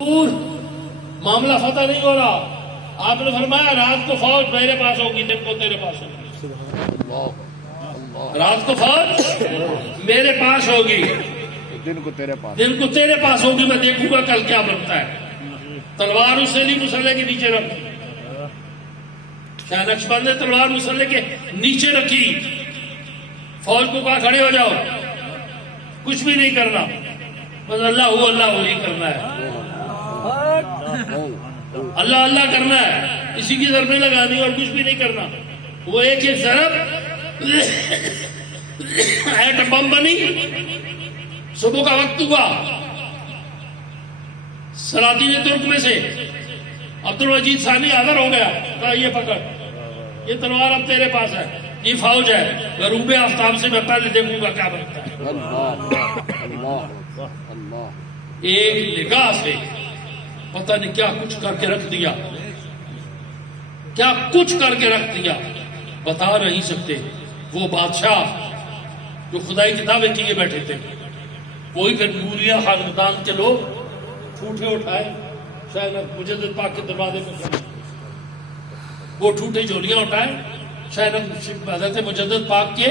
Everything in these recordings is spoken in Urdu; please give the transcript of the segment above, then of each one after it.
معاملہ فتح نہیں ہو رہا. آپ نے فرمایا رات کو فوج میرے پاس ہوگی، دن کو تیرے پاس ہوگی. رات کو فوج میرے پاس ہوگی، دن کو تیرے پاس ہوگی. میں دیکھوں گا کل کیا بنتا ہے. تلوار اسے مسلح کے نیچے رکھی. شاہ نقشبند نے تلوار مسلح کے نیچے رکھی. فوج کو کہا کھڑے ہو جاؤ، کچھ بھی نہیں کرنا، بس اللہ ہی کرنا ہے. اللہ اللہ کرنا ہے، اسی کی ضربیں لگانی اور کچھ بھی نہیں کرنا. وہ ایک ضرب ایٹم بم بنی. صبح کا وقت ہوا، سلاطین ترک میں سے عبدالمجید ثانی حاضر ہو گیا. کہا یہ پکڑ، یہ تلوار اب تیرے پاس ہے، یہ فوج ہے. غروب آفتاب سے میں پہلے دیکھوں گا کیا بنتا ہے. ایک نگاہ سے پتہ نہیں کیا کچھ کر کے رکھ دیا، کیا کچھ کر کے رکھ دیا، بتا نہیں سکتے. وہ بادشاہ جو خدائی کتابیں کیے بیٹھے تھے، کوئی پھر نوریہ خاندان کے لوگ ٹھوٹے اٹھائے شاید مجدد پاک کے دروازے پہ. وہ ٹھوٹے جولیاں اٹھائے شاید حضرت مجدد پاک کے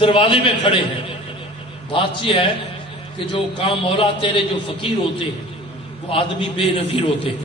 دروازے پہ کھڑے ہیں. بات یہ ہے کہ جو کام مولا تیرے جو فقیر ہوتے ہیں وہ آدمی بے نظیر ہوتے ہیں.